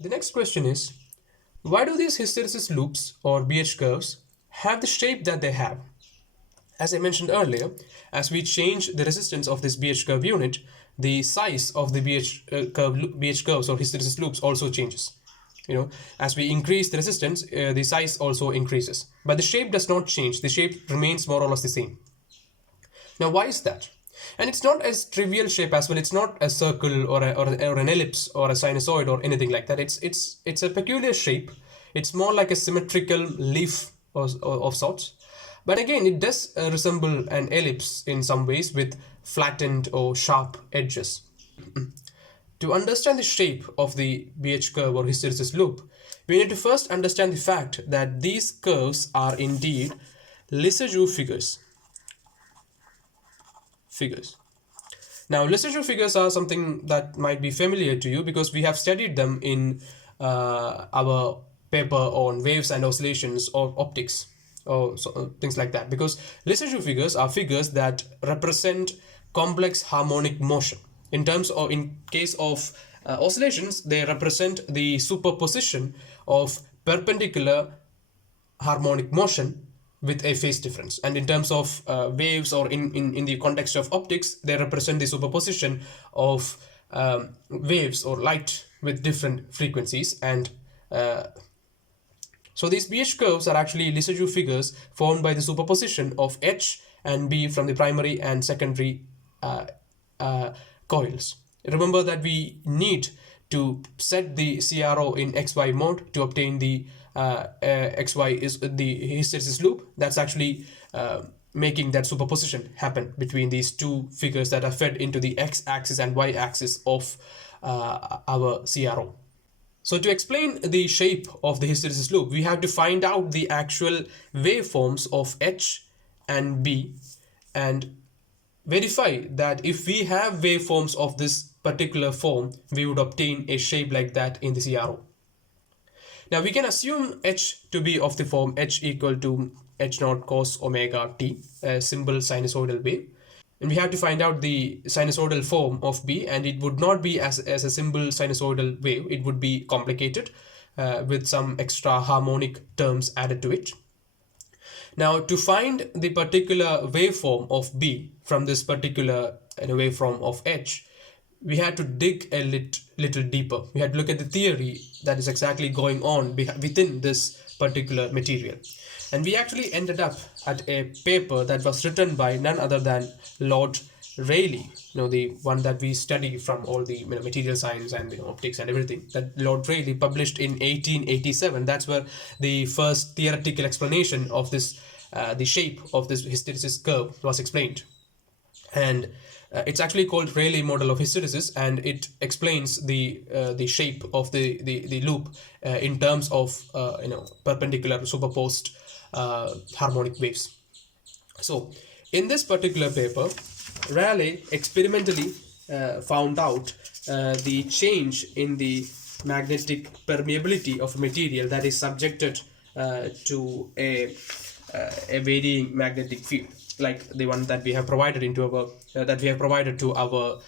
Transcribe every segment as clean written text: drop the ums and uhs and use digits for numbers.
The next question is, why do these hysteresis loops or BH curves have the shape that they have? As I mentioned earlier, as we change the resistance of this BH curve unit, the size of the BH curves or hysteresis loops also changes. As we increase the resistance, the size also increases, but the shape does not change. The shape remains more or less the same. Now, why is that? And it's not as trivial shape as well. It's not a circle or an ellipse or a sinusoid or anything like that. It's a peculiar shape. It's more like a symmetrical leaf of sorts. But again, it does resemble an ellipse in some ways with flattened or sharp edges. To understand the shape of the BH curve or hysteresis loop, we need to first understand the fact that these curves are indeed Lissajous figures. Now, Lissajous figures are something that might be familiar to you because we have studied them in our paper on waves and oscillations or optics or things like that. Because Lissajous figures are figures that represent complex harmonic motion. In case of oscillations, they represent the superposition of perpendicular harmonic motion with a phase difference. And in terms of waves or in the context of optics, they represent the superposition of waves or light with different frequencies. And so these BH curves are actually Lissajous figures formed by the superposition of H and B from the primary and secondary coils. Remember that we need to set the CRO in XY mode to obtain the XY is the hysteresis loop. That's actually making that superposition happen between these two figures that are fed into the x-axis and y-axis of our CRO. So to explain the shape of the hysteresis loop, we have to find out the actual waveforms of H and B and verify that if we have waveforms of this particular form, we would obtain a shape like that in the CRO. Now we can assume H to be of the form H equal to H naught cos omega t, a simple sinusoidal wave. And we have to find out the sinusoidal form of B, and it would not be as a simple sinusoidal wave. It would be complicated with some extra harmonic terms added to it. Now, to find the particular waveform of B from this particular waveform of H, we had to dig a little deeper. We had to look at the theory that is exactly going on within this particular material. And we actually ended up at a paper that was written by none other than Lord Rayleigh, the one that we study from all the material science and optics and everything. That Lord Rayleigh published in 1887. That's where the first theoretical explanation of this, the shape of this hysteresis curve was explained. And it's actually called Rayleigh model of hysteresis, and it explains the shape of the loop in terms of perpendicular superposed harmonic waves. So in this particular paper, Rayleigh experimentally found out the change in the magnetic permeability of a material that is subjected to a varying magnetic field, like the one that we have provided into our to our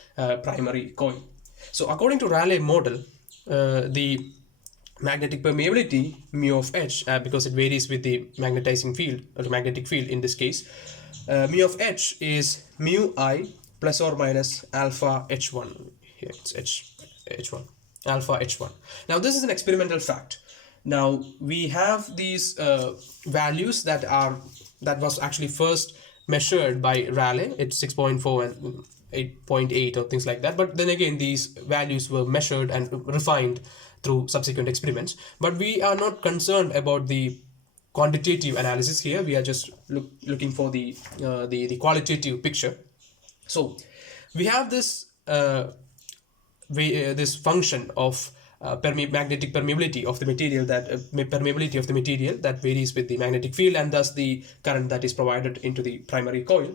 primary coil. So according to Rayleigh model, the magnetic permeability mu of H, because it varies with the magnetizing field or the magnetic field in this case, mu of H is mu I plus or minus alpha H1. Here it's H1 alpha H1. Now this is an experimental fact. Now we have these values that was actually first measured by Rayleigh. It's 6.4 and 8.8 or things like that. But then again, these values were measured and refined through subsequent experiments. But we are not concerned about the quantitative analysis here. We are just looking for the qualitative picture. So we have this this function of magnetic permeability of the material that varies with the magnetic field, and thus the current that is provided into the primary coil.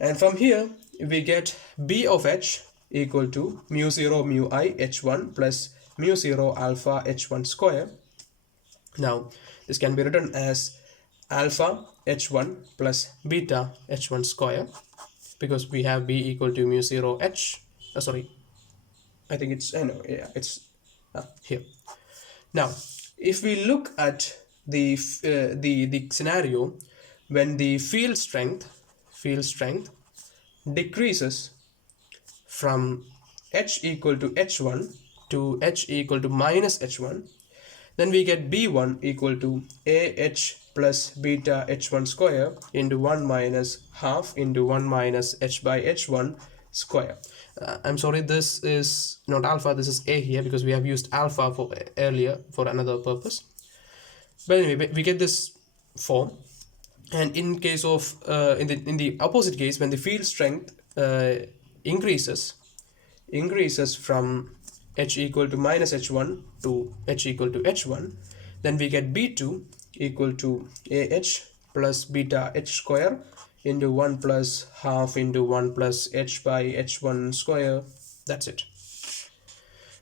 And from here we get B of H equal to mu 0 mu I H1 plus mu 0 alpha H1 square. Now this can be written as alpha H1 plus beta H1 square, because we have B equal to mu 0 H, sorry, I think it's it's here. Now, if we look at the scenario when the field strength decreases from h equal to h1 to h equal to minus h1, then we get b1 equal to ah plus beta h1 square into 1 minus half into 1 minus h by h1 square. I'm sorry, this is not alpha, this is a here because we have used alpha for earlier for another purpose. But anyway, we get this form. And in case of in the opposite case, when the field strength increases from h equal to minus h1 to h equal to h1, then we get b2 equal to ah plus beta h square into 1 plus half into 1 plus h by h1 square. That's it.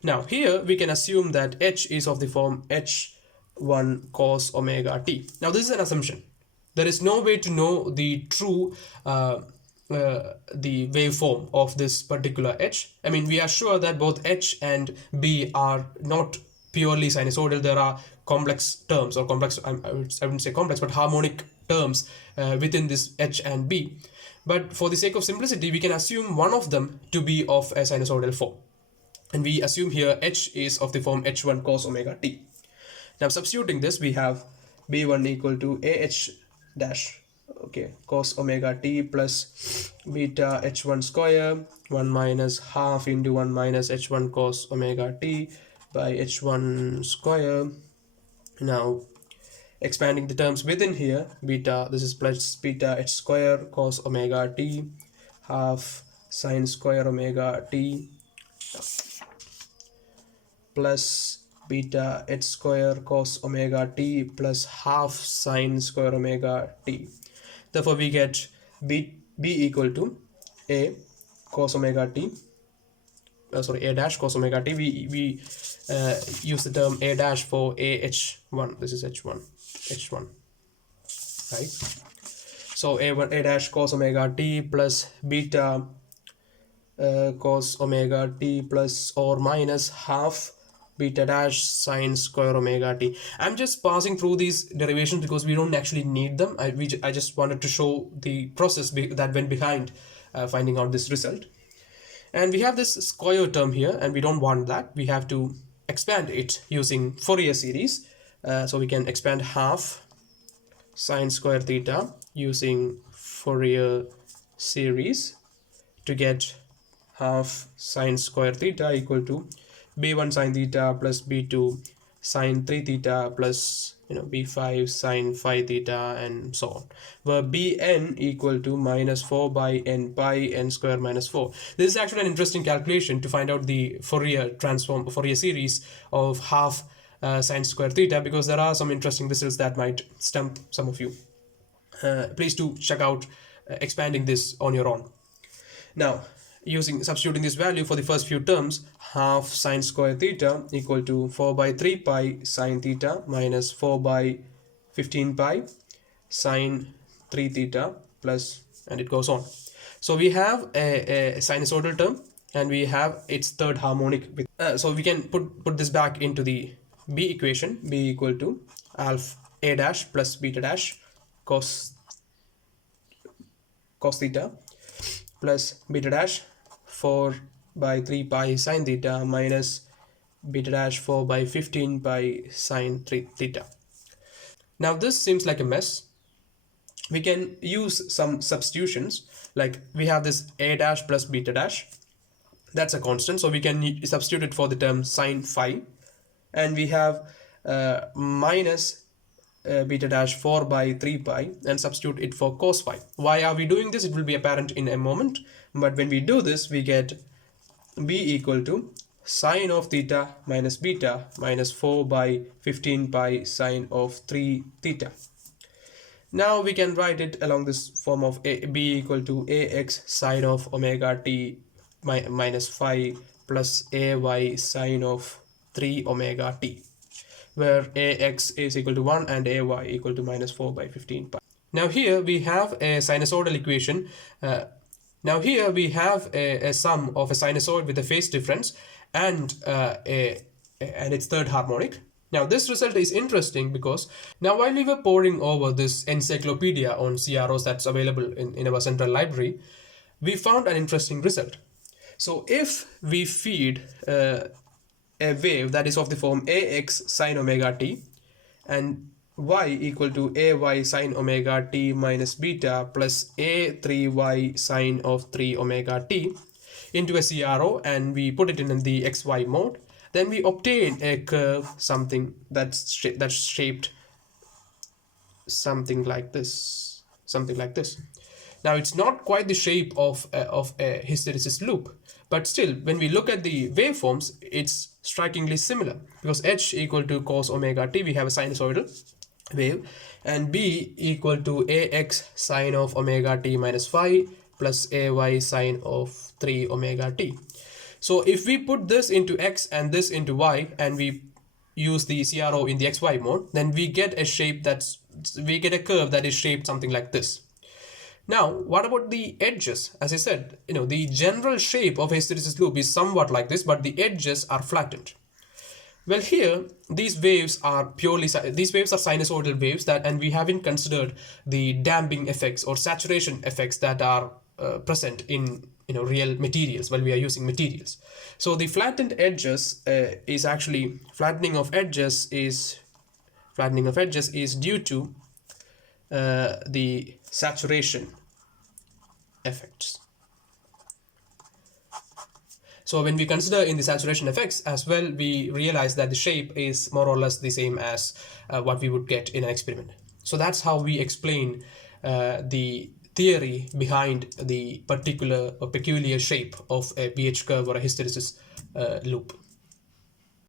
Now here we can assume that h is of the form h1 cos omega t. Now this is an assumption. There is no way to know the true the waveform of this particular h. I mean, we are sure that both h and b are not purely sinusoidal. There are complex terms, or complex, I wouldn't say complex, but harmonic terms within this h and b. But for the sake of simplicity, we can assume one of them to be of a sinusoidal form. And we assume here h is of the form h1 cos omega t. Now substituting this, we have b1 equal to ah dash, okay, cos omega t plus beta h1 square 1 minus half into 1 minus h1 cos omega t by h1 square. Now expanding the terms within here, beta, this is plus beta h square cos omega t half sine square omega t plus beta h square cos omega t plus half sine square omega t. Therefore we get b equal to a cos omega t, a dash cos omega t. We use the term a dash for a h1. This is h1, right? So a dash cos omega t plus beta cos omega t plus or minus half beta dash sine square omega t. I'm just passing through these derivations because we don't actually need them. I just wanted to show the process that went behind finding out this result. And we have this square term here, and we don't want that. We have to expand it using Fourier series. So we can expand half sine square theta using Fourier series to get half sine square theta equal to b1 sine theta plus b2 sine 3 theta plus b5 sine 5 theta and so on, where bn equal to minus 4 by n pi n square minus 4. This is actually an interesting calculation to find out the Fourier series of half sine square theta, because there are some interesting results that might stump some of you. Please do check out expanding this on your own. Now substituting this value for the first few terms, half sine square theta equal to 4 by 3 pi sine theta minus 4 by 15 pi sine 3 theta plus, and it goes on. So we have a sinusoidal term, and we have its third harmonic. So we can put this back into the b equation. B equal to alpha a dash plus beta dash cos theta plus beta dash 4 by 3 pi sine theta minus beta dash 4 by 15 pi sine 3 theta. Now this seems like a mess. We can use some substitutions, like we have this a dash plus beta dash. That's a constant, so we can substitute it for the term sine phi, and we have minus beta dash 4 by 3 pi and substitute it for cos phi. Why are we doing this? It will be apparent in a moment. But when we do this, we get b equal to sine of theta minus beta minus 4 by 15 pi sine of 3 theta. Now we can write it along this form of b equal to ax sine of omega t minus phi plus ay sine of 3 omega t, where ax is equal to 1 and ay equal to minus 4 by 15 pi. Now here we have a sinusoidal equation. Now here we have a sum of a sinusoid with a phase difference and a and its third harmonic. Now this result is interesting because now while we were poring over this encyclopedia on CROs that's available in our central library, we found an interesting result. So if we feed a wave that is of the form ax sine omega t and y equal to ay sine omega t minus beta plus a3y sine of 3 omega t into a CRO, and we put it in the xy mode, then we obtain a curve something that's shaped something like this, Now it's not quite the shape of a hysteresis loop, but still when we look at the waveforms, it's strikingly similar, because h equal to cos omega t, we have a sinusoidal wave, and b equal to ax sine of omega t minus phi plus ay sine of 3 omega t. So if we put this into x and this into y, and we use the CRO in the xy mode, then we get a curve that is shaped something like this. Now, what about the edges? As I said, the general shape of a hysteresis loop is somewhat like this, but the edges are flattened. Well, here these waves are sinusoidal waves and we haven't considered the damping effects or saturation effects that are present in real materials while we are using materials. So the flattened edges is actually flattening of edges is due to the saturation effects. So when we consider in the saturation effects as well, we realize that the shape is more or less the same as what we would get in an experiment. So that's how we explain the theory behind the particular or peculiar shape of a pH curve or a hysteresis loop.